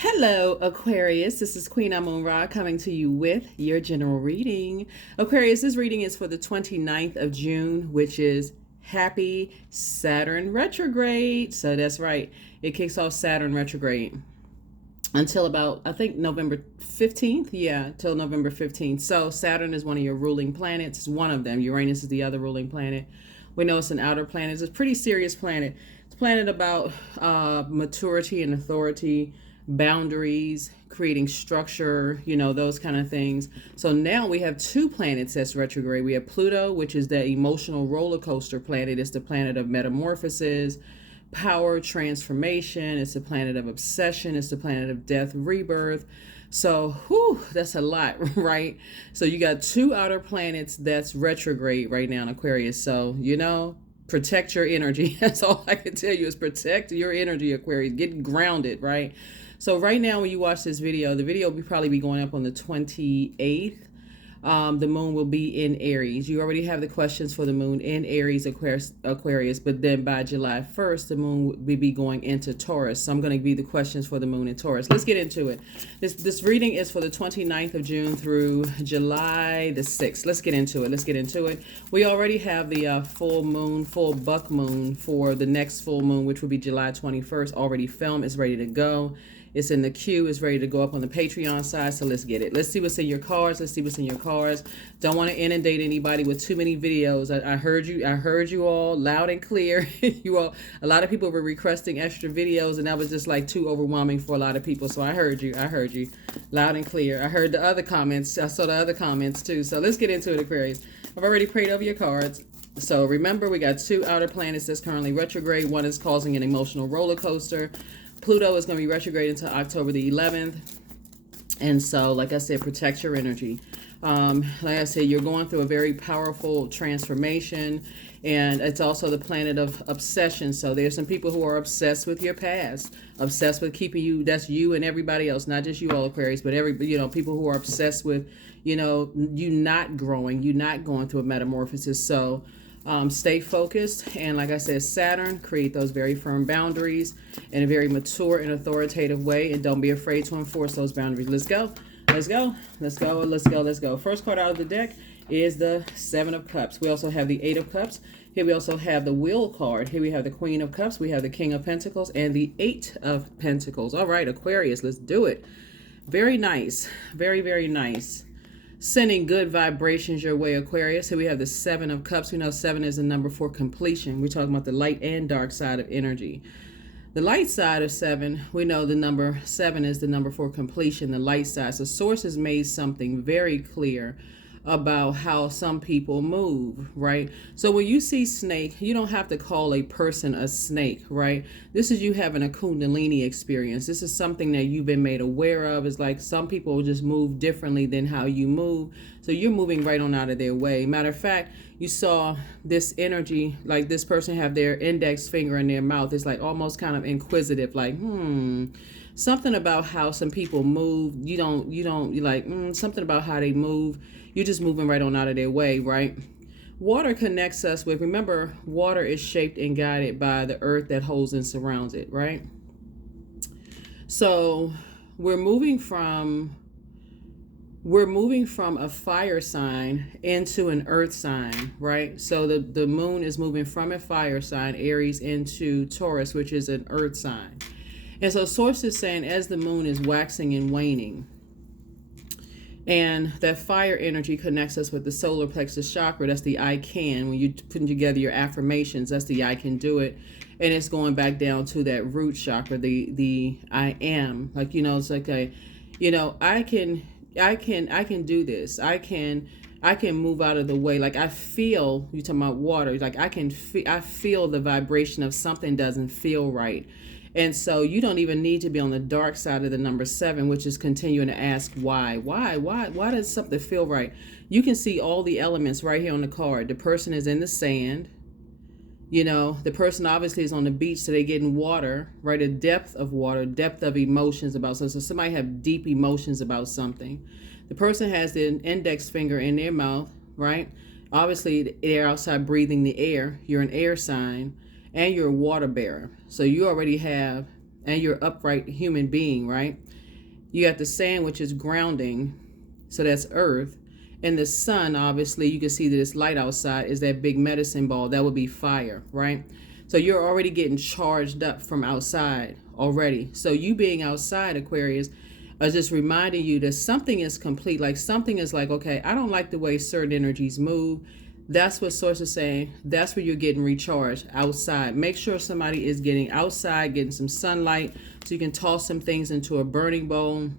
Hello, Aquarius. This is Queen Amun Ra coming to you with your general reading. Aquarius, this reading is for the 29th of June, which is happy Saturn retrograde. So that's right. It kicks off Saturn retrograde until about, I think, November 15th. Yeah, till November 15th. So Saturn is one of your ruling planets. It's one of them. Uranus is the other ruling planet. We know it's an outer planet. It's a pretty serious planet. It's a planet about maturity and authority, boundaries, creating structure, those kind of things. So now we have two planets that's retrograde. We have Pluto, which is the emotional roller coaster planet. It's the planet of metamorphosis, power, transformation. It's the planet of obsession. It's the planet of death, rebirth. So, that's a lot, right? So you got two outer planets that's retrograde right now in Aquarius. So, protect your energy. That's all I can tell you is protect your energy, Aquarius. Get grounded, right? So right now when you watch this video, the video will probably be going up on the 28th. The moon will be in Aries. You already have the questions for the moon in Aries, Aquarius, but then by July 1st, the moon will be going into Taurus. So I'm going to give you the questions for the moon in Taurus. Let's get into it. This reading is for the 29th of June through July the 6th. Let's get into it. We already have the full buck moon for the next full moon, which will be July 21st, already filmed. It's ready to go. It's in the queue. It's ready to go up on the Patreon side. So let's get it. Let's see what's in your cards. Don't want to inundate anybody with too many videos. I heard you all loud and clear. A lot of people were requesting extra videos, and that was just like too overwhelming for a lot of people. So I heard you loud and clear. I heard the other comments. I saw the other comments too. So let's get into it, Aquarius. I've already prayed over your cards. So remember, we got two outer planets that's currently retrograde. One is causing an emotional roller coaster. Pluto is going to be retrograde until October the 11th. And so, like I said, protect your energy. Like I said, you're going through a very powerful transformation. And it's also the planet of obsession. So there's some people who are obsessed with your past, obsessed with keeping you. That's you and everybody else, not just you all Aquarius, but people who are obsessed with, you not growing, you not going through a metamorphosis. So stay focused, and like I said, Saturn, create those very firm boundaries in a very mature and authoritative way, and don't be afraid to enforce those boundaries. Let's go. First card out of the deck is the Seven of Cups. We also have the Eight of Cups. Here we also have the Wheel card. Here we have the Queen of Cups. We have the King of Pentacles and the Eight of Pentacles. All right, Aquarius, let's do it. Very nice. Very, very nice. Sending good vibrations your way, Aquarius. Here we have the Seven of Cups. We know 7 is the number for completion. We're talking about the light and dark side of energy. The light side of 7, we know the number 7 is the number for completion, the light side. So Source has made something very clear about how some people move, right? So when you see snake, you don't have to call a person a snake, right? This is you having a Kundalini experience. This is something that you've been made aware of. It's like some people just move differently than how you move. So you're moving right on out of their way. Matter of fact, you saw this energy, like this person have their index finger in their mouth. It's like almost kind of inquisitive, like, something about how some people move. You're like, something about how they move. You're just moving right on out of their way, right? Water connects us with, remember, water is shaped and guided by the earth that holds and surrounds it, right? So we're moving from a fire sign into an earth sign, right? So the moon is moving from a fire sign, Aries, into Taurus, which is an earth sign. And so Source is saying as the moon is waxing and waning, and that fire energy connects us with the solar plexus chakra. That's the I can. When you're putting together your affirmations, that's the I can do it. And it's going back down to that root chakra, the I am. Like, it's like I can do this. I can move out of the way. Like I feel, you talking about water, like I feel the vibration of something doesn't feel right. And so you don't even need to be on the dark side of the number 7, which is continuing to ask why does something feel right? You can see all the elements right here on the card. The person is in the sand. The person obviously is on the beach, so they're getting water, right? A depth of water, depth of emotions about something. So somebody have deep emotions about something. The person has the index finger in their mouth, right? Obviously, they're outside breathing the air. You're an air sign. And you're a water bearer. So you already have and you're upright human being, right? You got the sand, which is grounding, so that's earth. And the sun, obviously, you can see that it's light outside, is that big medicine ball. That would be fire, right? So you're already getting charged up from outside already. So you being outside, Aquarius, is just reminding you that something is complete. Like something is like, okay, I don't like the way certain energies move. That's what Source is saying. That's where you're getting recharged, outside. Make sure somebody is getting outside, getting some sunlight, so you can toss some things into a burning bowl,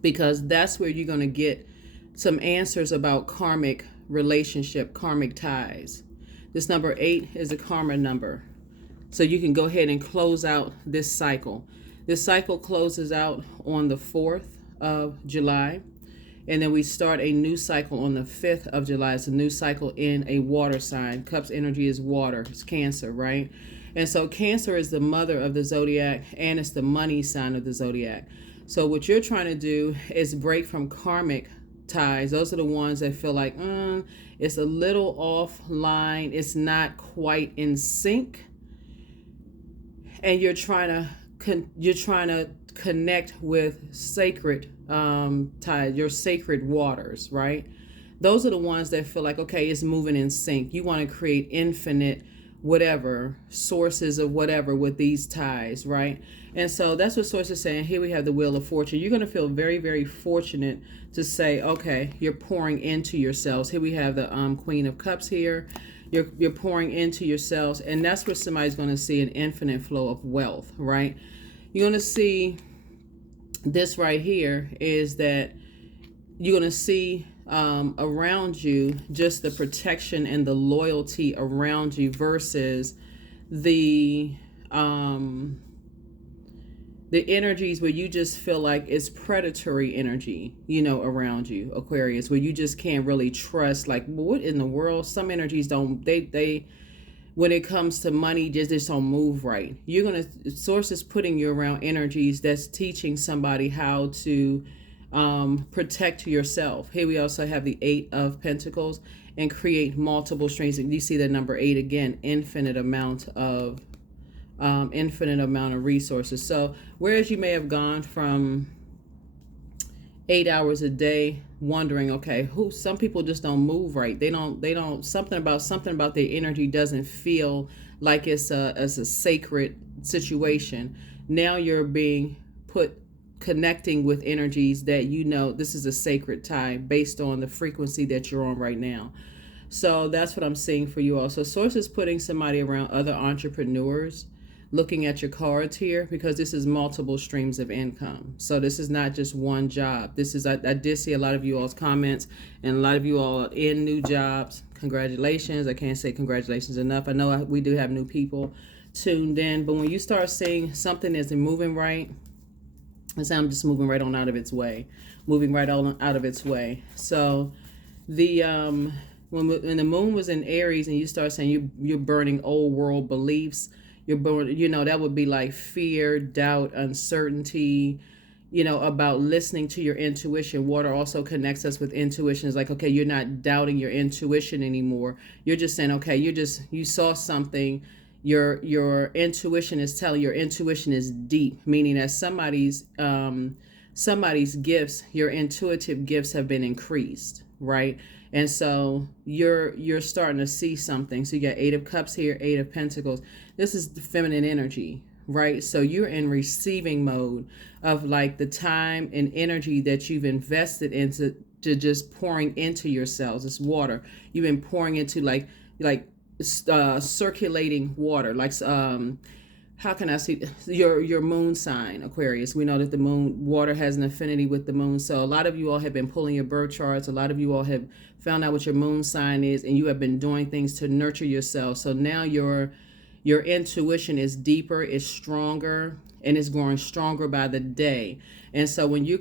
because that's where you're going to get some answers about karmic relationship, karmic ties. This number 8 is a karma number. So you can go ahead and close out this cycle. This cycle closes out on the 4th of July. And then we start a new cycle on the 5th of July. It's a new cycle in a water sign. Cups energy is water. It's Cancer, right? And so Cancer is the mother of the zodiac, and it's the money sign of the zodiac. So what you're trying to do is break from karmic ties. Those are the ones that feel like it's a little offline, it's not quite in sync, and you're trying to connect with sacred ties, your sacred waters, right? Those are the ones that feel like, okay, it's moving in sync. You want to create infinite whatever sources of whatever with these ties, right? And so that's what Source is saying. Here we have the Wheel of Fortune. You're going to feel very, very fortunate to say, okay, you're pouring into yourselves. Here we have the Queen of Cups here. You're pouring into yourselves, and that's where somebody's going to see an infinite flow of wealth, right? You're going to see this right here is that you're going to see around you just the protection and the loyalty around you versus the energies where you just feel like it's predatory energy, around you, Aquarius, where you just can't really trust, like, what in the world? Some energies don't, they when it comes to money, just don't move right. Source is putting you around energies that's teaching somebody how to protect yourself. Here we also have the 8 of Pentacles, and create multiple streams. And you see the number 8 again, infinite amount of resources. So whereas you may have gone from 8 hours a day wondering, okay, some people just don't move right. They don't something about their energy doesn't feel like it's a sacred situation. Now you're being connecting with energies that this is a sacred tie based on the frequency that you're on right now. So that's what I'm seeing for you also. Source is putting somebody around other entrepreneurs, looking at your cards here, because this is multiple streams of income. So this is not just one job. This is, I did see a lot of you all's comments, and a lot of you all in new jobs. Congratulations. I can't say congratulations enough. I know we do have new people tuned in, but when you start seeing something isn't moving right, I'm just moving right on out of its way, moving right on out of its way. So the when the moon was in Aries, and you start saying you're burning old world beliefs, you're burning, that would be like fear, doubt, uncertainty, about listening to your intuition. Water also connects us with intuition. It's like, okay, you're not doubting your intuition anymore. You're just saying, okay, you saw something. Your intuition is telling, your intuition is deep, meaning that somebody's gifts, your intuitive gifts have been increased, right? And so you're starting to see something. So you got 8 of Cups here, 8 of Pentacles. This is the feminine energy, right? So you're in receiving mode of like the time and energy that you've invested into just pouring into yourselves. It's water. You've been pouring into like circulating water, like how can I see your moon sign, Aquarius? We know that the moon, water has an affinity with the moon. So a lot of you all have been pulling your birth charts. A lot of you all have found out what your moon sign is, and you have been doing things to nurture yourself. So now your intuition is deeper, is stronger, and is growing stronger by the day. And so when you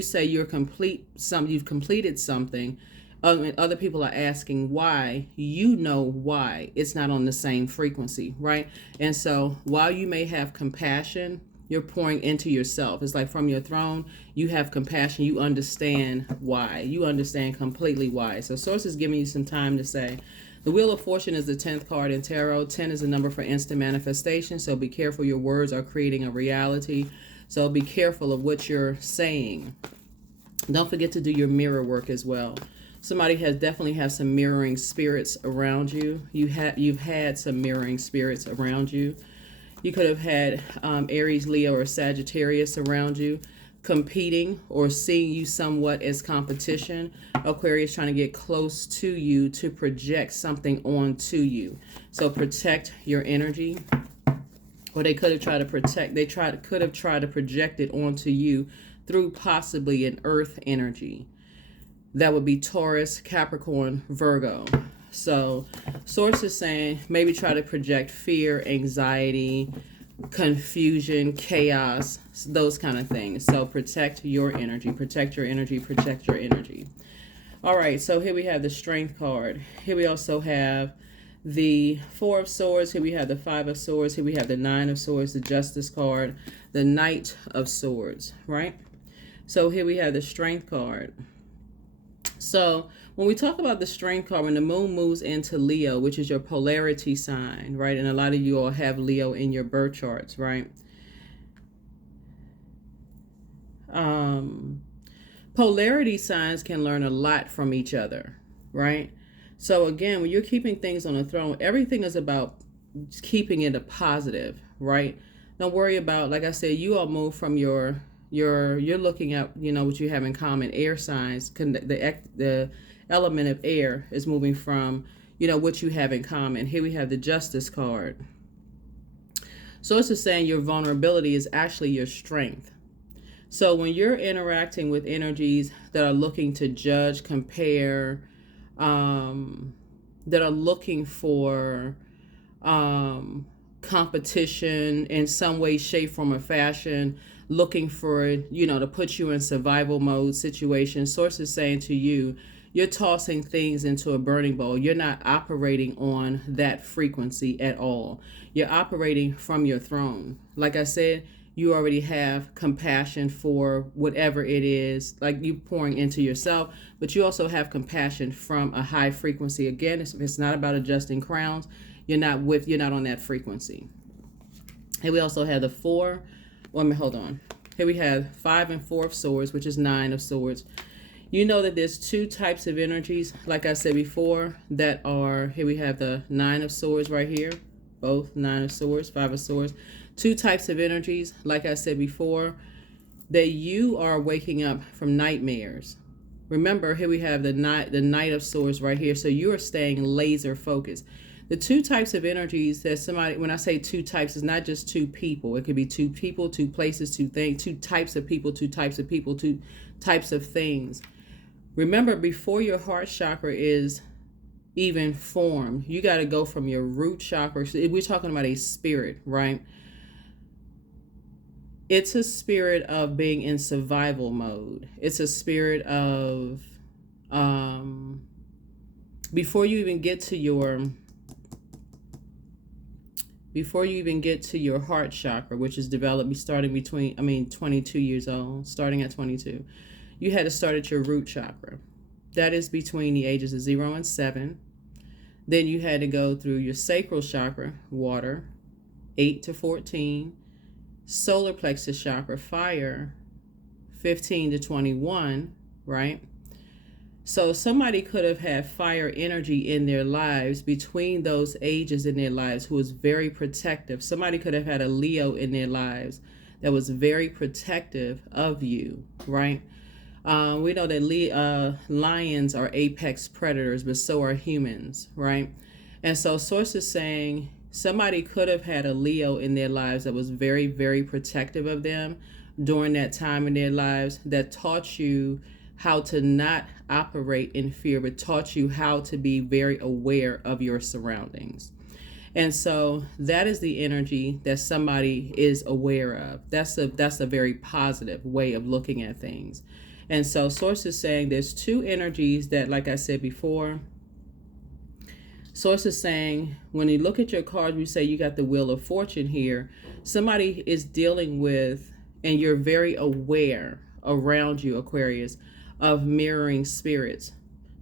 say you're complete, you've completed something, other people are asking why, why it's not on the same frequency, right? And so while you may have compassion, you're pouring into yourself. It's like from your throne, you have compassion. You understand why. You understand completely why. So Source is giving you some time to say, The Wheel of Fortune is the 10th card in tarot. 10 is a number for instant manifestation, so be careful. Your words are creating a reality, so be careful of what you're saying. Don't forget to do your mirror work as well. Somebody definitely has some mirroring spirits around you. You've had some mirroring spirits around you. You could have had Aries, Leo, or Sagittarius around you, competing or seeing you somewhat as competition. Aquarius trying to get close to you to project something onto you. So protect your energy. Or they could have tried to protect, could have tried to project it onto you through possibly an earth energy. That would be Taurus, Capricorn, Virgo. So source is saying maybe try to project fear, anxiety, confusion, chaos, those kind of things. So protect your energy, protect your energy, protect your energy. All right, so here we have the Strength card. Here we also have the Four of Swords. Here we have the Five of Swords. Here we have the Nine of Swords, the Justice card, the Knight of Swords, right? So here we have the Strength card. So when we talk about the Strength card, when the moon moves into Leo, which is your polarity sign, right? And a lot of you all have Leo in your birth charts, right? Polarity signs can learn a lot from each other, right? So again, when you're keeping things on the throne, everything is about keeping it a positive, right? Don't worry about, like I said, you all move from you're looking at, what you have in common. Air signs, the element of air is moving from, what you have in common. Here we have the Justice card. So it's just saying your vulnerability is actually your strength. So when you're interacting with energies that are looking to judge, compare, that are looking for competition in some way, shape, form, or fashion, looking for, to put you in survival mode situation, source is saying to you, you're tossing things into a burning bowl. You're not operating on that frequency at all. You're operating from your throne. Like I said, you already have compassion for whatever it is, like you pouring into yourself, but you also have compassion from a high frequency. Again, it's not about adjusting crowns. You're not on that frequency. Here we also have the Four. Hold on. Here we have Five and Four of Swords, which is Nine of Swords. You know that there's two types of energies, like I said before, that are, here we have the Nine of Swords right here, both Nine of Swords, Five of Swords. Two types of energies, like I said before, that you are waking up from nightmares. Remember, here we have the Knight of Swords right here, so you are staying laser focused. The two types of energies that somebody, when I say two types, it's not just two people. It could be two people, two places, two things, two types of people, two types of people, two types of things. Remember, before your heart chakra is even formed, you got to go from your root chakra. We're talking about a spirit, right? It's a spirit of being in survival mode. It's a spirit of, before you even get to your heart chakra, which is developed starting 22 years old, starting at 22, you had to start at your root chakra. That is between the ages of 0 and 7. Then you had to go through your sacral chakra, water, 8 to 14. Solar plexus chakra, fire, 15 to 21, right? So somebody could have had fire energy in their lives between those ages in their lives who was very protective. Somebody could have had a Leo in their lives that was very protective of you, right? We know that lions are apex predators, but so are humans, right? And so source is saying somebody could have had a Leo in their lives that was very, very protective of them during that time in their lives, that taught you how to not operate in fear, but taught you how to be very aware of your surroundings. And so that is the energy that somebody is aware of. That's a very positive way of looking at things. And so source is saying there's two energies that, like I said before, source is saying when you look at your cards, we say you got the Wheel of Fortune here. Somebody is dealing with, and you're very aware around you, Aquarius, of mirroring spirits.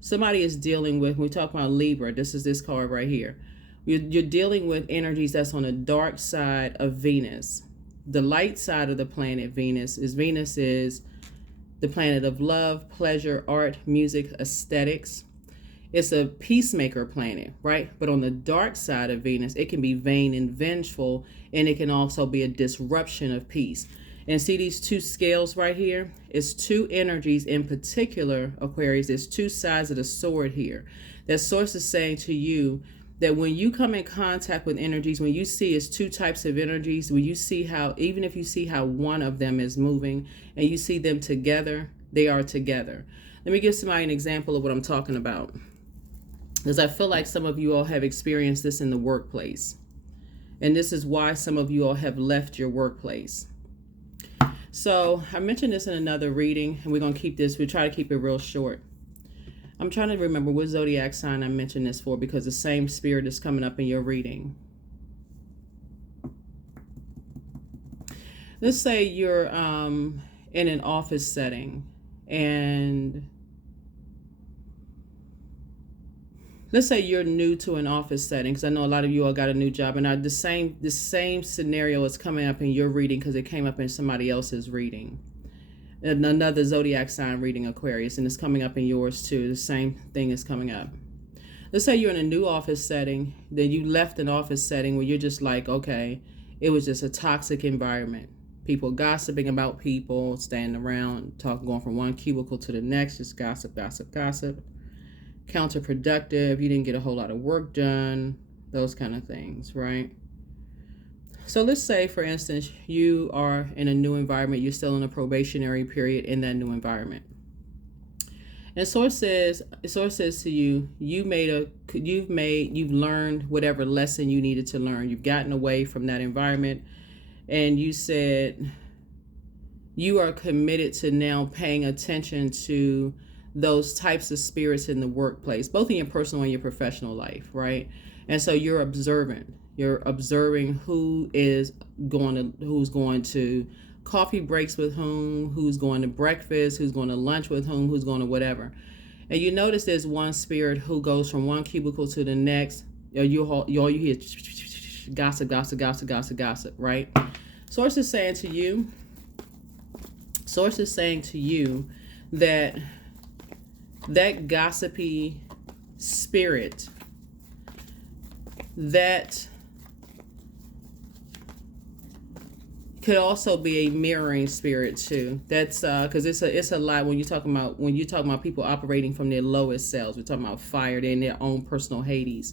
somebody is dealing with, when we talk about Libra, this is this card right here. You're dealing with energies that's on the dark side of Venus. The light side of the planet Venus is the planet of love, pleasure, art, music, aesthetics. It's a peacemaker planet, right? But on the dark side of Venus, it can be vain and vengeful, and it can also be a disruption of peace. And see these two scales right here? It's two energies in particular, Aquarius. There's two sides of the sword here. That source is saying to you that when you come in contact with energies, when you see it's two types of energies, when you see how, even if you see how one of them is moving and you see them together, they are together. Let me give somebody an example of what I'm talking about, because I feel like some of you all have experienced this in the workplace. And this is why some of you all have left your workplace. So I mentioned this in another reading, and we're going to keep this, we try to keep it real short. I'm trying to remember what zodiac sign I mentioned this for, because the same spirit is coming up in your reading. Let's say you're in an office setting, and let's say you're new to an office setting, because I know a lot of you all got a new job, and the same scenario is coming up in your reading because it came up in somebody else's reading. Another zodiac sign reading, Aquarius, and it's coming up in yours too. The same thing is coming up. Let's say you're in a new office setting, then you left an office setting where you're just like, okay, it was just a toxic environment. People gossiping about people, standing around, going from one cubicle to the next, just gossip. Counterproductive, you didn't get a whole lot of work done, those kind of things, right? So let's say, for instance, you are in a new environment, you're still in a probationary period in that new environment. And source says to you, you've learned whatever lesson you needed to learn. You've gotten away from that environment, and you said you are committed to now paying attention to those types of spirits in the workplace, both in your personal and your professional life, right? And so you're observant. You're observing who's going to coffee breaks with whom, who's going to breakfast, who's going to lunch with whom, who's going to whatever. And you notice there's one spirit who goes from one cubicle to the next. You hear gossip, right? Source is saying to you that gossipy spirit, that could also be a mirroring spirit too. That's because it's a lot when you're talking about people operating from their lowest selves. We're talking about fire. They're in their own personal Hades.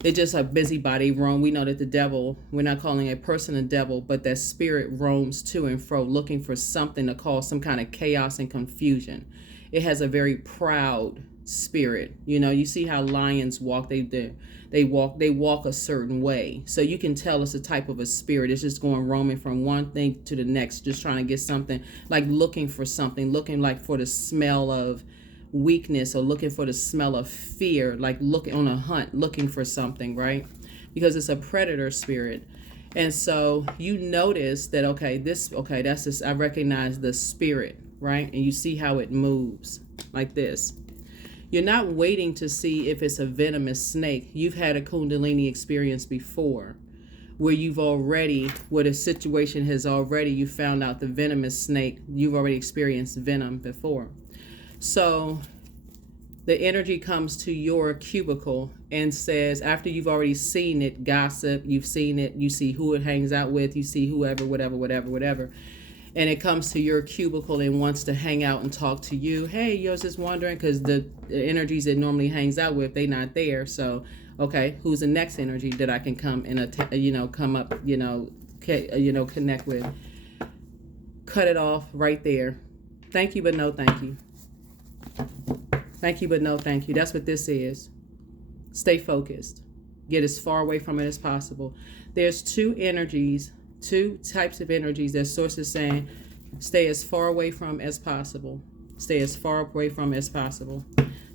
They just are busybody roam. We know that the devil, we're not calling a person a devil, but that spirit roams to and fro looking for something to cause some kind of chaos and confusion. It has a very proud spirit. You know, you see how lions walk. They walk a certain way. So you can tell it's a type of a spirit. It's just going roaming from one thing to the next, just trying to get something, like looking for something, looking like for the smell of weakness, or looking for the smell of fear, like looking on a hunt, looking for something, right? Because it's a predator spirit. And so you notice that, that's this, I recognize the spirit, right? And you see how it moves like this. You're not waiting to see if it's a venomous snake. You've had a Kundalini experience before where the situation has already, you found out the venomous snake, you've already experienced venom before. So the energy comes to your cubicle and says, after you've already seen it, gossip, you've seen it, you see who it hangs out with, you see whoever, whatever. And it comes to your cubicle and wants to hang out and talk to you. Hey, you're just wondering, because the energies it normally hangs out with, they not there. So, okay, who's the next energy that I can come and connect with? Cut it off right there. Thank you, but no thank you. Thank you, but no thank you. That's what this is. Stay focused. Get as far away from it as possible. There's two types of energies that source is saying stay as far away from as possible. Stay as far away from as possible.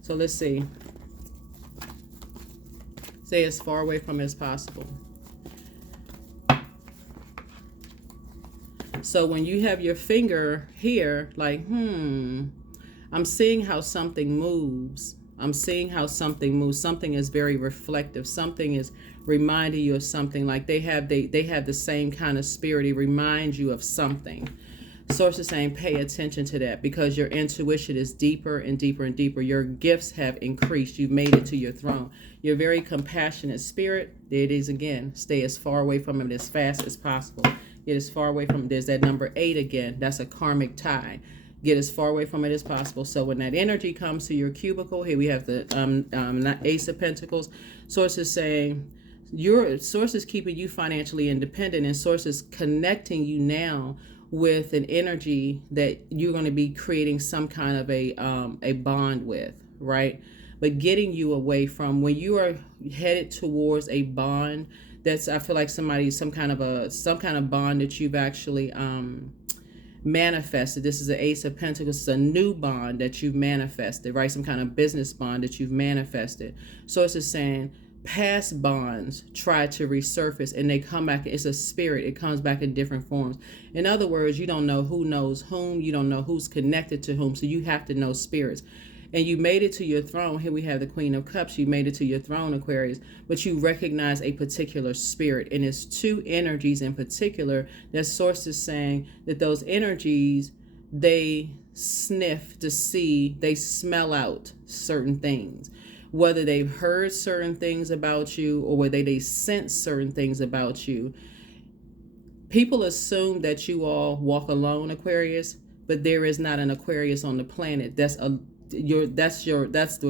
So let's see. Stay as far away from as possible. So when you have your finger here, like, I'm seeing how something moves. I'm seeing how something moves. Something is very reflective. Something is reminding you of something. Like they have the same kind of spirit. It reminds you of something. Source is saying pay attention to that because your intuition is deeper and deeper and deeper. Your gifts have increased. You've made it to your throne. You're a very compassionate spirit. There it is again. Stay as far away from it as fast as possible. Get as far away from it. There's that number 8 again. That's a karmic tie. Get as far away from it as possible. So when that energy comes to your cubicle, here we have the Ace of Pentacles. Source is saying your source is keeping you financially independent, and source is connecting you now with an energy that you're going to be creating some kind of a bond with, right? But getting you away from when you are headed towards a bond. That's, I feel like some kind of bond that you've actually manifested. This is the Ace of Pentacles. It's a new bond that you've manifested, right? Some kind of business bond that you've manifested. So it's just saying past bonds try to resurface and they come back. It's a spirit. It comes back in different forms. In other words, you don't know who knows whom. You don't know who's connected to whom. So you have to know spirits. And you made it to your throne. Here we have the Queen of Cups. You made it to your throne, Aquarius. But you recognize a particular spirit. And it's 2 energies in particular that source is saying that those energies, they sniff to see, they smell out certain things. Whether they've heard certain things about you or whether they sense certain things about you. People assume that you all walk alone, Aquarius, but there is not an Aquarius on the planet. That's what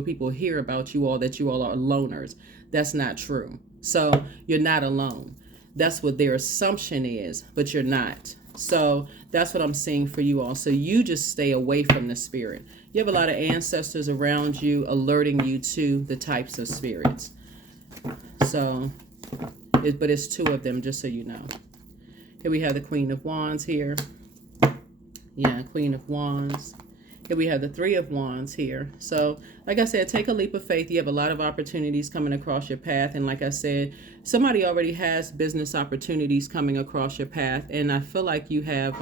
people hear about you all, that you all are loners. That's not true. So you're not alone. That's what their assumption is, but you're not. So that's what I'm seeing for you all. So you just stay away from the spirit. You have a lot of ancestors around you alerting you to the types of spirits. So, but it's 2 of them, just so you know. Here we have the Queen of Wands here. Yeah, Queen of Wands. Here we have the 3 of Wands here. So, like I said, take a leap of faith. You have a lot of opportunities coming across your path. And like I said, somebody already has business opportunities coming across your path. And I feel like you have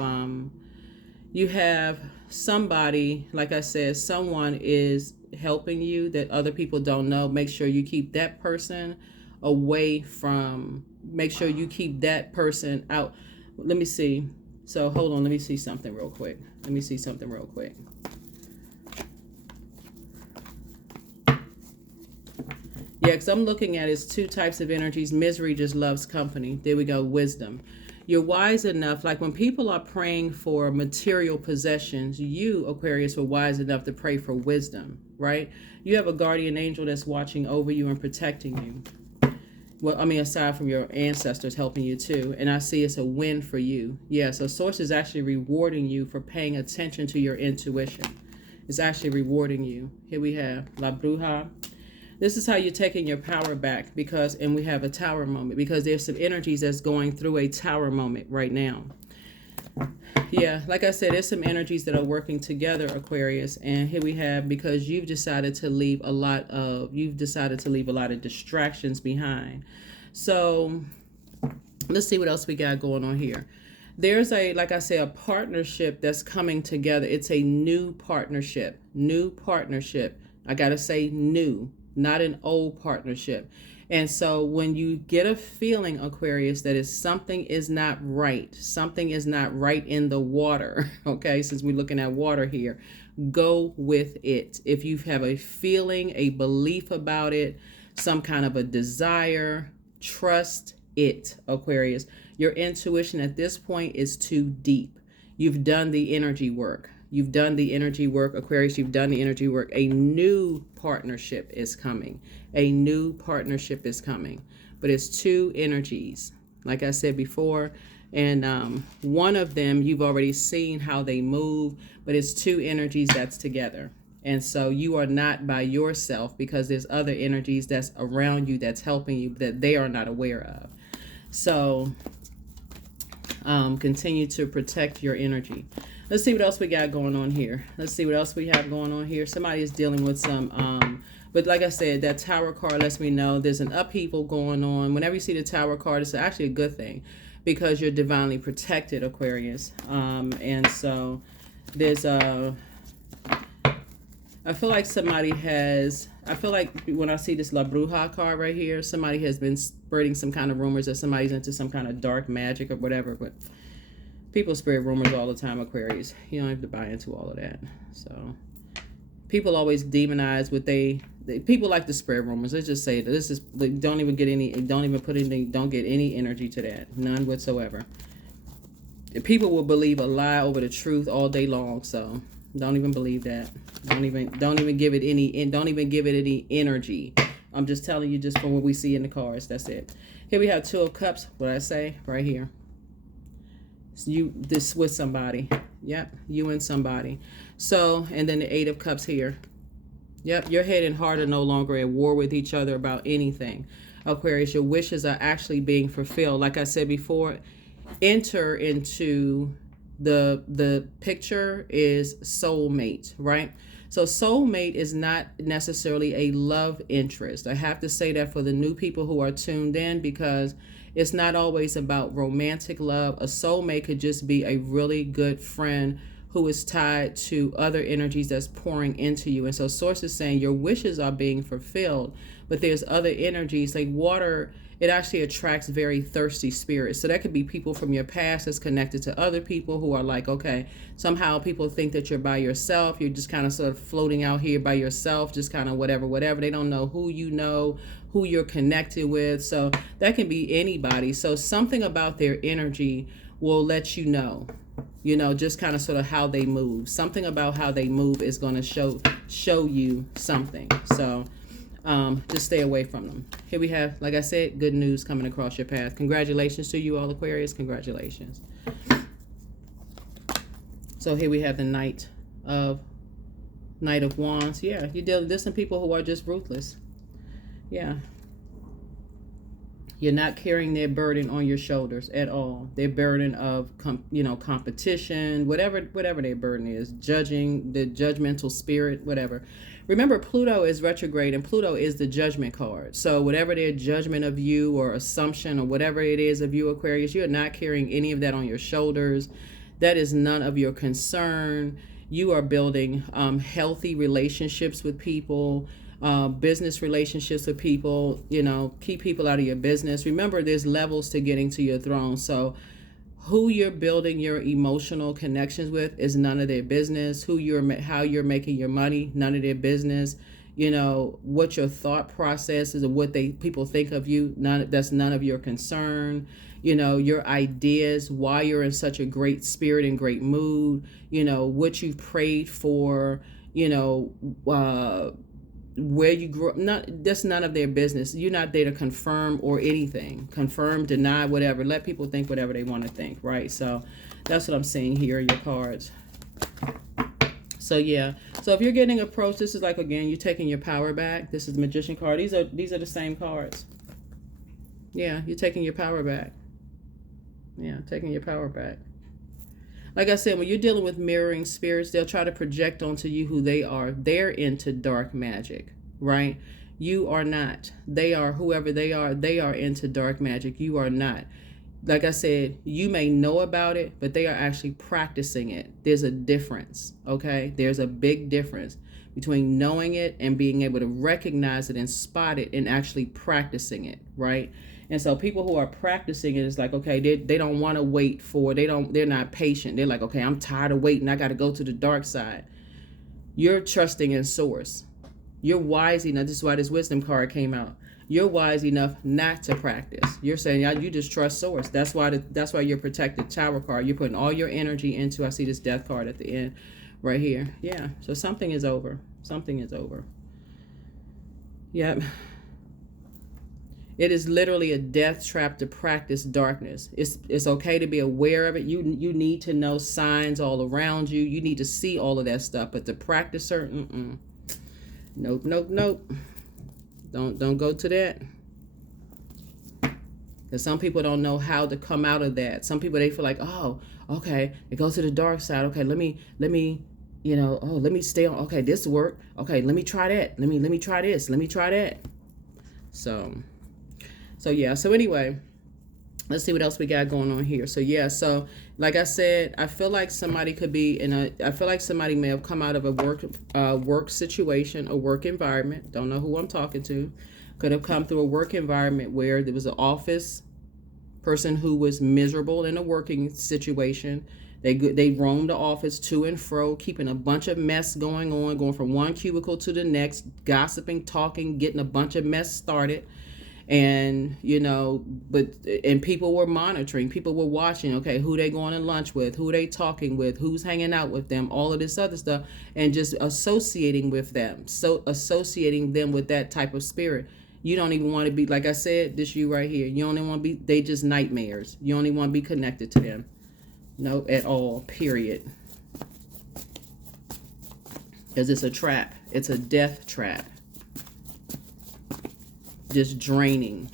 somebody, like I said, someone is helping you that other people don't know. Make sure you keep that person away from, make sure you keep that person out. Let me see. So hold on. Let me see something real quick. Yeah, because I'm looking at it's 2 types of energies. Misery just loves company. There we go. Wisdom. You're wise enough. Like when people are praying for material possessions, you, Aquarius, were wise enough to pray for wisdom, right? You have a guardian angel that's watching over you and protecting you. Well, I mean, aside from your ancestors helping you too. And I see it's a win for you. Yeah, so Source is actually rewarding you for paying attention to your intuition. It's actually rewarding you. Here we have La Bruja. This is how you're taking your power back because, and we have a tower moment because there's some energies that's going through a tower moment right now. Yeah, like I said, there's some energies that are working together, Aquarius. And here we have, because you've decided to leave a lot of distractions behind. So let's see what else we got going on here. There's like I say, a partnership that's coming together. It's a new partnership. I got to say new, not an old partnership. And so when you get a feeling, Aquarius, that something is not right in the water, okay, since we're looking at water here, go with it. If you have a feeling, a belief about it, some kind of a desire, trust it, Aquarius. Your intuition at this point is too deep. You've done the energy work. Aquarius. You've done the energy work. A new partnership is coming. But it's 2 energies, like I said before. And one of them, you've already seen how they move, but it's 2 energies that's together. And so you are not by yourself because there's other energies that's around you that's helping you that they are not aware of. So continue to protect your energy. Let's see what else we got going on here. Somebody is dealing with some, but like I said, that Tower card lets me know there's an upheaval going on. Whenever you see the Tower card, it's actually a good thing because you're divinely protected, Aquarius. And so there's I feel like somebody has, I feel like when I see this La Bruja card right here, somebody has been spreading some kind of rumors that somebody's into some kind of dark magic or whatever, but people spread rumors all the time, Aquarius. You don't have to buy into all of that. So people always demonize what people like to spread rumors. Let's just say that this is, don't even get any, don't even put any, don't get any energy to that. None whatsoever. People will believe a lie over the truth all day long, so don't even believe that. Don't even give it any, don't even give it any energy. I'm just telling you just from what we see in the cards. That's it. Here we have Two of Cups. What I say right here. This with somebody. Yep, you and somebody. So, and then the Eight of Cups here. Yep, your head and heart are no longer at war with each other about anything. Aquarius, your wishes are actually being fulfilled. Like I said before, enter into the picture is soulmate, right? So soulmate is not necessarily a love interest. I have to say that for the new people who are tuned in, because it's not always about romantic love. A soulmate could just be a really good friend who is tied to other energies that's pouring into you. And so Source is saying your wishes are being fulfilled, but there's other energies like water. It actually attracts very thirsty spirits. So that could be people from your past that's connected to other people who are like, okay, somehow people think that you're by yourself. You're just kind of sort of floating out here by yourself, just kind of whatever. They don't know who you know, who you're connected with. So that can be anybody. So something about their energy will let you know, just kind of sort of how they move. Something about how they move is going to show you something. So just stay away from them. Here we have, like I said, good news coming across your path. Congratulations to you all, Aquarius. Congratulations. So here we have the Knight of Wands. Yeah, there's some people who are just ruthless. Yeah. You're not carrying their burden on your shoulders at all. Their burden of, competition, whatever their burden is, judging, the judgmental spirit, whatever. Remember, Pluto is retrograde, and Pluto is the judgment card. So whatever their judgment of you or assumption or whatever it is of you, Aquarius, you're not carrying any of that on your shoulders. That is none of your concern. You are building healthy relationships with people, business relationships with people, keep people out of your business. Remember, there's levels to getting to your throne. So who you're building your emotional connections with is none of their business. How you're making your money, none of their business. What your thought process is or what people think of you, that's none of your concern. Your ideas, why you're in such a great spirit and great mood, what you prayed for, where you grew up. That's none of their business. You're not there to confirm or anything. Confirm, deny, whatever. Let people think whatever they want to think, right? So that's what I'm seeing here in your cards. So yeah. So if you're getting approached, this is like, again, you're taking your power back. This is the Magician card. These are the same cards. Yeah, you're taking your power back. Yeah, taking your power back. Like I said, when you're dealing with mirroring spirits, they'll try to project onto you who they are. They're into dark magic, right? You are not. They are, whoever they are into dark magic. You are not. Like I said, you may know about it, but they are actually practicing it. There's a difference, okay? There's a big difference between knowing it and being able to recognize it and spot it and actually practicing it, right? And so people who are practicing it is like, okay, they don't want to wait they're not patient. They're like, okay, I'm tired of waiting. I got to go to the dark side. You're trusting in source. You're wise enough. This is why this wisdom card came out. You're wise enough not to practice. You're saying, yeah, you just trust source. That's why you're protected. Tower card. You're putting all your energy into, I see this death card at the end right here. Yeah. So something is over. Something is over. Yep. It is literally a death trap to practice darkness. It's okay to be aware of it. You need to know signs all around you. You need to see all of that stuff. But to practice certain, nope. Don't go to that. Because some people don't know how to come out of that. Some people, they feel like, oh, okay, it goes to the dark side. Okay, let me, let me stay on. Okay, this work. Okay, let me try that. Let me try this. Let me try that. So yeah. So anyway, let's see what else we got going on here. So yeah. So Like I said, I feel like somebody could be in a. I feel like somebody may have come out of a work situation, a work environment. Don't know who I'm talking to. Could have come through a work environment where there was an office person who was miserable in a working situation. They roamed the office to and fro, keeping a bunch of mess going on, going from one cubicle to the next, gossiping, talking, getting a bunch of mess started. And and people were monitoring, people were watching, okay, who they going to lunch with, who they talking with, who's hanging out with them, all of this other stuff, and just associating with them, so associating them with that type of spirit. You don't even want to be, like I said, this you right here, you only want to be, they just nightmares. You only want to be connected to them. No, at all, period. Because it's a trap. It's a death trap. Just draining.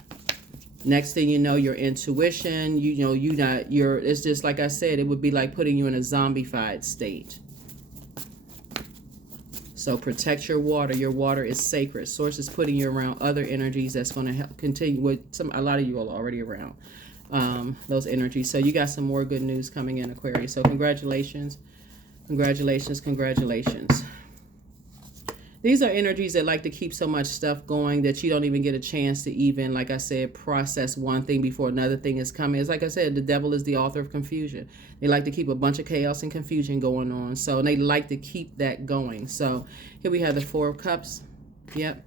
Next thing you know, your intuition, it's just like I said, it would be like putting you in a zombified state. So protect your water. Your water is sacred. Source is putting you around other energies that's going to help continue with a lot of you all already around those energies. So you got some more good news coming in, Aquarius. So congratulations, congratulations, congratulations. These are energies that like to keep so much stuff going that you don't even get a chance to even, like I said, process one thing before another thing is coming. It's like I said, the devil is the author of confusion. They like to keep a bunch of chaos and confusion going on. So they like to keep that going. So here we have the Four of Cups. Yep.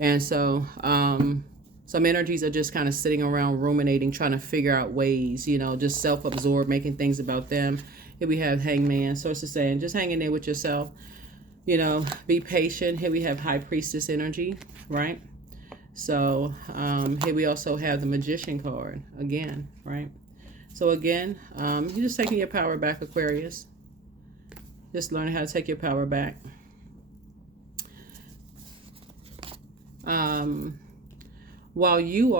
And so some energies are just kind of sitting around ruminating, trying to figure out ways, just self-absorbed, making things about them. Here we have Hangman. Source is saying, just hang in there with yourself. Be patient. Here we have High Priestess energy, right? So here we also have the Magician card again, right? So again, you're just taking your power back, Aquarius. Just learning how to take your power back. While you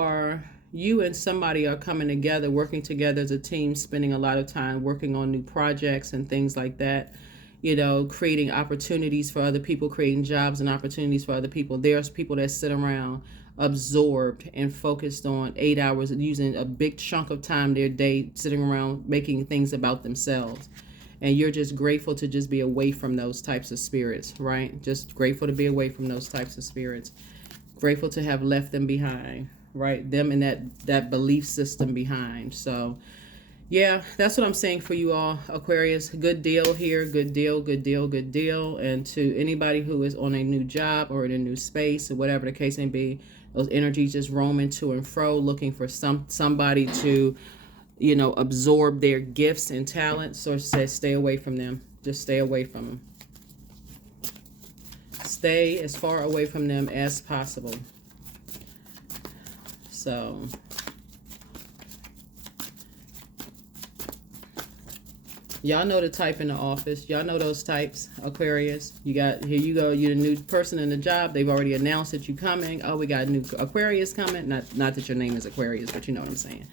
and somebody are coming together, working together as a team, spending a lot of time working on new projects and things like that, creating opportunities for other people, creating jobs and opportunities for other people. There's people that sit around absorbed and focused on 8 hours, using a big chunk of time their day sitting around making things about themselves. And you're just grateful to just be away from those types of spirits, right? Just grateful to be away from those types of spirits. Grateful to have left them behind, right? Them and that belief system behind. So yeah, that's what I'm saying for you all, Aquarius. Good deal here. Good deal, good deal, good deal. And to anybody who is on a new job or in a new space or whatever the case may be, those energies just roaming to and fro, looking for somebody to, absorb their gifts and talents. So says stay away from them. Just stay away from them. Stay as far away from them as possible. So y'all know the type in the office. Y'all know those types, Aquarius. Here you go. You're the new person in the job. They've already announced that you're coming. Oh, we got a new Aquarius coming. Not that your name is Aquarius, but you know what I'm saying.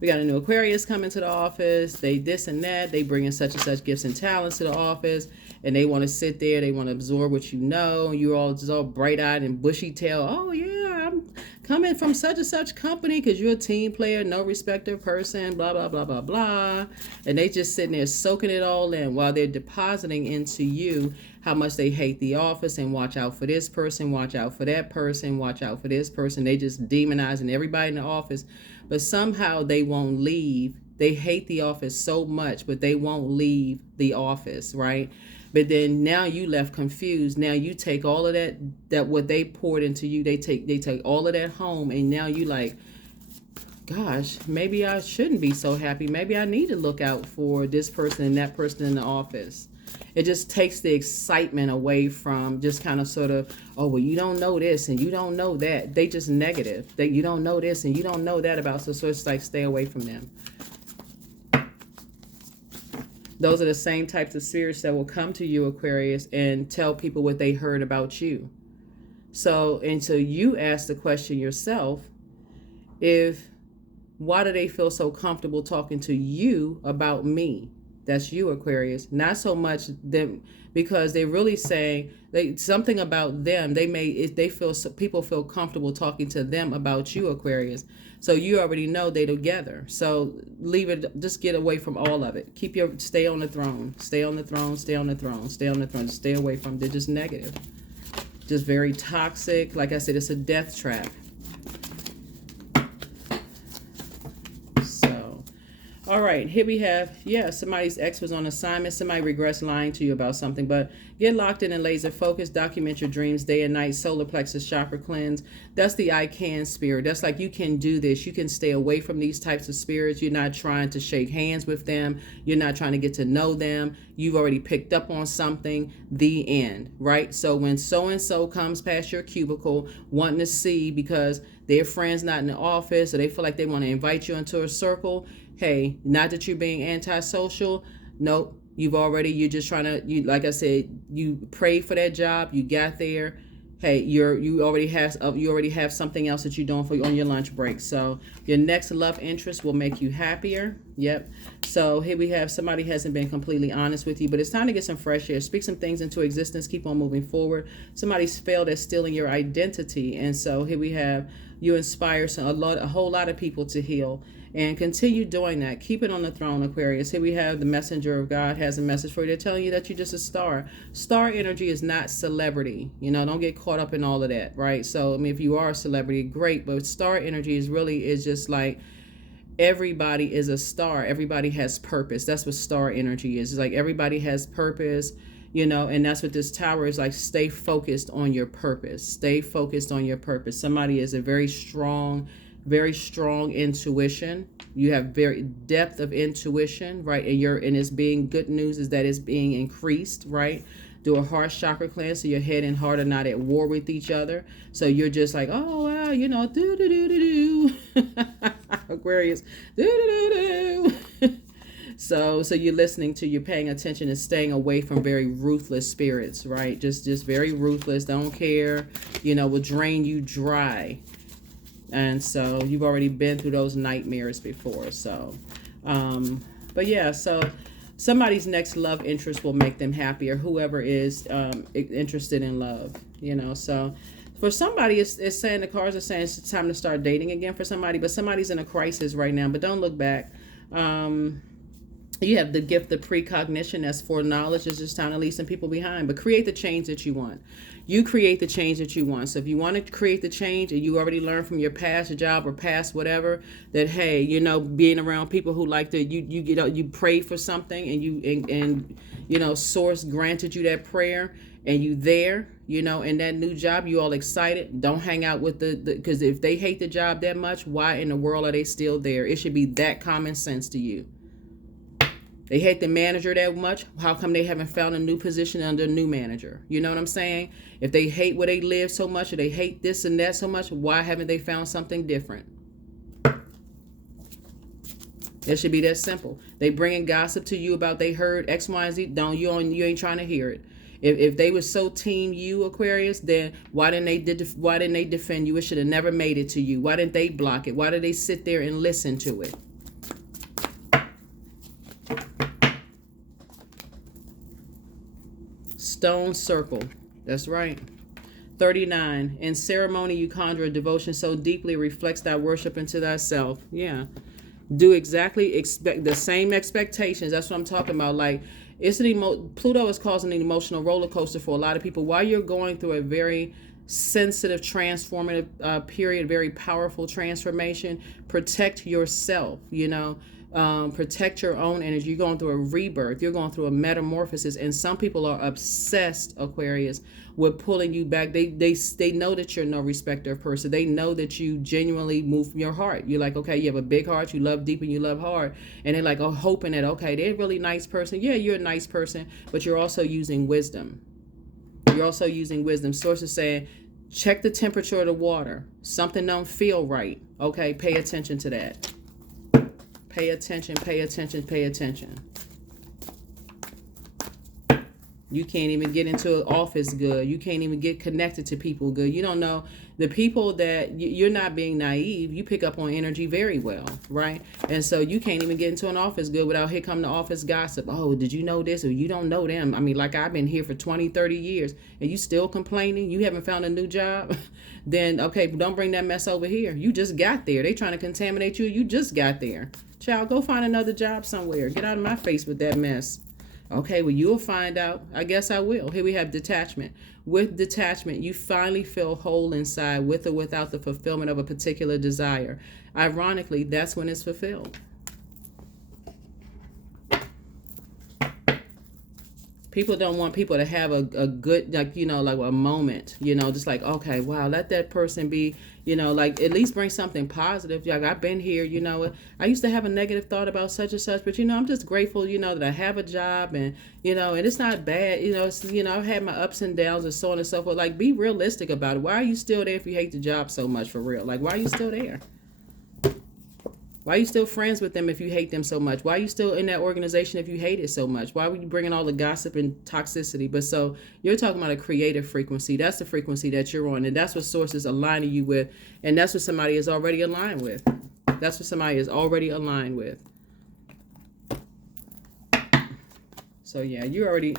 We got a new Aquarius coming to the office. They this and that. They bring in such and such gifts and talents to the office. And they want to sit there. They want to absorb what you know. You're all just all bright-eyed and bushy-tailed. Oh, yeah, I'm coming from such and such company because you're a team player, no respecter person, blah, blah, blah, blah, blah. And they just sitting there soaking it all in while they're depositing into you how much they hate the office and watch out for this person, watch out for that person, watch out for this person. They just demonizing everybody in the office. But somehow they won't leave. They hate the office so much, but they won't leave the office, right? But then now you left confused. Now you take all of that what they poured into you, they take all of that home, and now you like, gosh, maybe I shouldn't be so happy. Maybe I need to look out for this person and that person in the office. It just takes the excitement away from just kind of sort of, oh, well, you don't know this and you don't know that. They just negative. That you don't know this and you don't know that about. So it's like stay away from them. Those are the same types of spirits that will come to you, Aquarius, and tell people what they heard about you. So until you ask the question yourself, why do they feel so comfortable talking to you about me? That's you, Aquarius. Not so much them, because they're really saying something about them. People feel comfortable talking to them about you, Aquarius. So you already know they together. So leave it, just get away from all of it. Stay on the throne. Stay on the throne, stay on the throne, stay on the throne. Just stay away from, they're just negative. Just very toxic. Like I said, it's a death trap. All right, here we have, yeah, somebody's ex was on assignment. Somebody regrets lying to you about something, but get locked in and laser focus. Document your dreams day and night. Solar plexus chakra cleanse. That's the I can spirit. That's like, you can do this. You can stay away from these types of spirits. You're not trying to shake hands with them. You're not trying to get to know them. You've already picked up on something. The end, right? So when so-and-so comes past your cubicle wanting to see because their friend's not in the office or they feel like they want to invite you into a circle, hey, not that you're being antisocial. Nope. You're just trying to, like I said, you prayed for that job. You got there. Hey, you already have something else that you're doing on your lunch break. So your next love interest will make you happier. Yep. So here we have somebody hasn't been completely honest with you, but it's time to get some fresh air. Speak some things into existence. Keep on moving forward. Somebody's failed at stealing your identity. And so here we have, you inspire a whole lot of people to heal. And continue doing that. Keep it on the throne, Aquarius. Here we have the messenger of God has a message for you. They're telling you that you're just a star. Star energy is not celebrity. Don't get caught up in all of that, right? So, I mean, if you are a celebrity, great. But star energy is just like, everybody is a star. Everybody has purpose. That's what star energy is. It's like everybody has purpose, and that's what this tower is like. Stay focused on your purpose. Stay focused on your purpose. Somebody is a very strong intuition. You have very depth of intuition, right? And it's being, good news is that it's being increased, right? Do a heart chakra cleanse so your head and heart are not at war with each other. So you're just like, oh wow, do Aquarius, do. So you're listening to, you're paying attention and staying away from very ruthless spirits, right? Just very ruthless, don't care, will drain you dry. And so you've already been through those nightmares before. So, but yeah, so somebody's next love interest will make them happier. Whoever is interested in love, So for somebody, it's saying, the cards are saying it's time to start dating again for somebody. But somebody's in a crisis right now. But don't look back. You have the gift of precognition. That's foreknowledge. It's just time to leave some people behind. But create the change that you want. You create the change that you want. So if you want to create the change and you already learned from your past job or past whatever, that, hey, being around people who like to, you pray for something and source granted you that prayer and you there, in that new job, you all excited. Don't hang out with because if they hate the job that much, why in the world are they still there? It should be that common sense to you. They hate the manager that much. How come they haven't found a new position under a new manager? You know what I'm saying? If they hate where they live so much, or they hate this and that so much, why haven't they found something different? It should be that simple. They bringing gossip to you about they heard X, Y, and Z. You ain't trying to hear it. If they was so team you, Aquarius, then why didn't they defend you? It should have never made it to you. Why didn't they block it? Why did they sit there and listen to it? Stone circle. That's right. 39. In ceremony, you conjure a devotion so deeply it reflects thy worship into thyself. Yeah. Do exactly expect the same expectations. That's what I'm talking about. Like, Pluto is causing an emotional roller coaster for a lot of people while you're going through a very sensitive, transformative period, very powerful transformation. Protect yourself, protect your own energy. You're going through a rebirth. You're going through a metamorphosis. And some people are obsessed, Aquarius, with pulling you back. They know that you're no respecter of person. They know that you genuinely move from your heart. You're like, okay, you have a big heart. You love deep and you love hard. And they're like, oh, hoping that, okay, they're a really nice person. Yeah, you're a nice person, but you're also using wisdom. You're also using wisdom. Sources saying, check the temperature of the water. Something don't feel right. Okay, pay attention to that. Pay attention, pay attention, pay attention. You can't even get into an office good. You can't even get connected to people good. You don't know the people that you're not being naive. You pick up on energy very well, right? And so you can't even get into an office good without here come the office gossip. Oh, did you know this? Or you don't know them. I mean, like I've been here for 20, 30 years and you still complaining. You haven't found a new job. Then, okay, don't bring that mess over here. You just got there. They trying to contaminate you. You just got there. Child, go find another job somewhere. Get out of my face with that mess. Okay, well, you'll find out. I guess I will. Here we have detachment. With detachment, you finally feel whole inside with or without the fulfillment of a particular desire. Ironically, that's when it's fulfilled. People don't want people to have a good, like, like a moment, just like, okay, wow, let that person be, like at least bring something positive. Like I've been here, I used to have a negative thought about such and such, but, I'm just grateful, that I have a job and, and it's not bad, it's, I've had my ups and downs and so on and so forth. Like, be realistic about it. Why are you still there if you hate the job so much, for real? Like, why are you still there? Why are you still friends with them if you hate them so much? Why are you still in that organization if you hate it so much? Why were you bringing all the gossip and toxicity? But so you're talking about a creative frequency. That's the frequency that you're on. And that's what source is aligning you with. And that's what somebody is already aligned with. That's what somebody is already aligned with. So yeah, you already,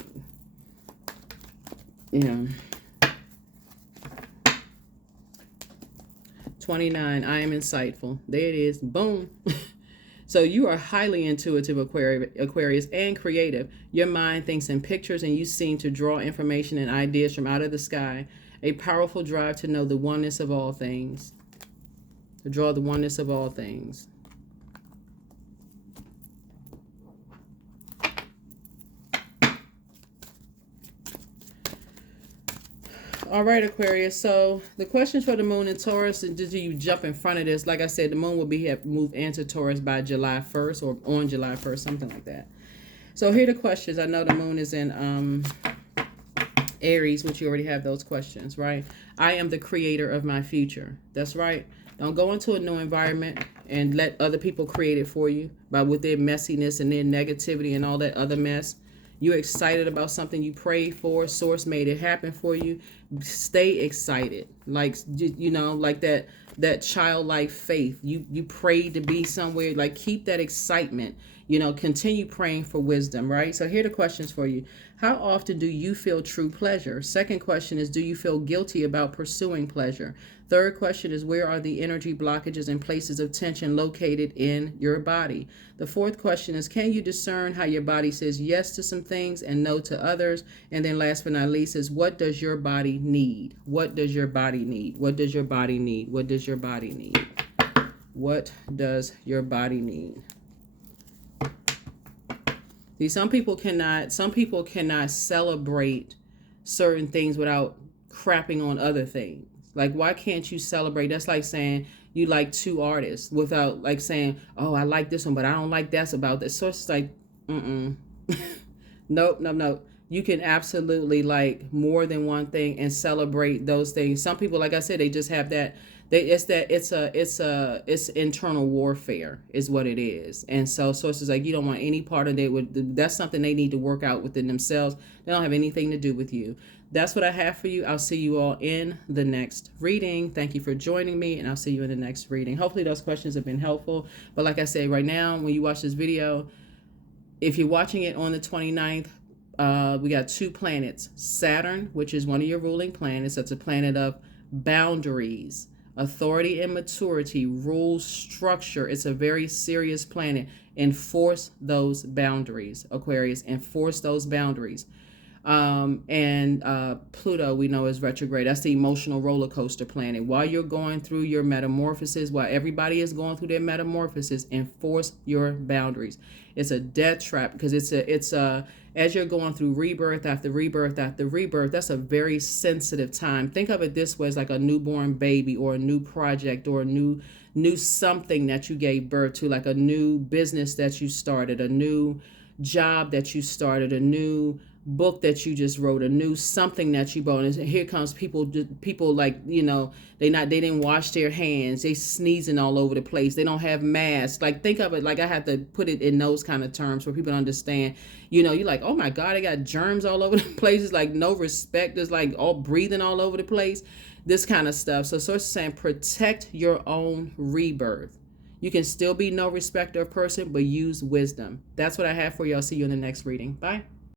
29, I am insightful. There it is. Boom. So you are highly intuitive, Aquarius, and creative. Your mind thinks in pictures and you seem to draw information and ideas from out of the sky. A powerful drive to know the oneness of all things. To draw the oneness of all things. All right, Aquarius. So the questions for the moon in Taurus, do you jump in front of this? Like I said, the moon will be moved into Taurus by July 1st or on July 1st, something like that. So here are the questions. I know the moon is in Aries, which you already have those questions, right? I am the creator of my future. That's right. Don't go into a new environment and let other people create it for you with their messiness and their negativity and all that other mess. You're excited about something you prayed for. Source made it happen for you. Stay excited. Like, like that childlike faith. You prayed to be somewhere. Like, keep that excitement. Continue praying for wisdom, right? So here are the questions for you. How often do you feel true pleasure? Second question is, do you feel guilty about pursuing pleasure? Third question is, where are the energy blockages and places of tension located in your body? The fourth question is, can you discern how your body says yes to some things and no to others? And then last but not least is, what does your body need? What does your body need? What does your body need? What does your body need? What does your body need? See, some people cannot celebrate certain things without crapping on other things. Like, why can't you celebrate? That's like saying you like two artists without like saying, oh, I like this one, but I don't like that's about this. So it's like, Nope. You can absolutely like more than one thing and celebrate those things. Some people, like I said, they just have that. It's internal warfare is what it is. And so sources like, you don't want any part of it. That's something they need to work out within themselves. They don't have anything to do with you. That's what I have for you. I'll see you all in the next reading. Thank you for joining me, and I'll see you in the next reading. Hopefully those questions have been helpful. But like I say, right now, when you watch this video, if you're watching it on the 29th, we got two planets. Saturn, which is one of your ruling planets. That's a planet of boundaries, authority and maturity, rules, structure. It's a very serious planet. Enforce those boundaries, Aquarius. Enforce those boundaries. And Pluto, we know, is retrograde. That's the emotional roller coaster planet. While you're going through your metamorphosis, while everybody is going through their metamorphosis, enforce your boundaries. It's a death trap because it's as you're going through rebirth after rebirth after rebirth, that's a very sensitive time. Think of it this way, as like a newborn baby or a new project or a new something that you gave birth to, like a new business that you started, a new job that you started, a new book that you just wrote, a new something that you bought, and here comes people like, they didn't wash their hands, they sneezing all over the place, they don't have masks. Like, think of it like, I have to put it in those kind of terms for people to understand. You're like, oh my God, they got germs all over the place. It's like no respect. There's like all breathing all over the place, this kind of stuff. So source is saying protect your own rebirth. You can still be no respecter of person, but use wisdom. That's what I have for y'all. See you in the next reading. Bye.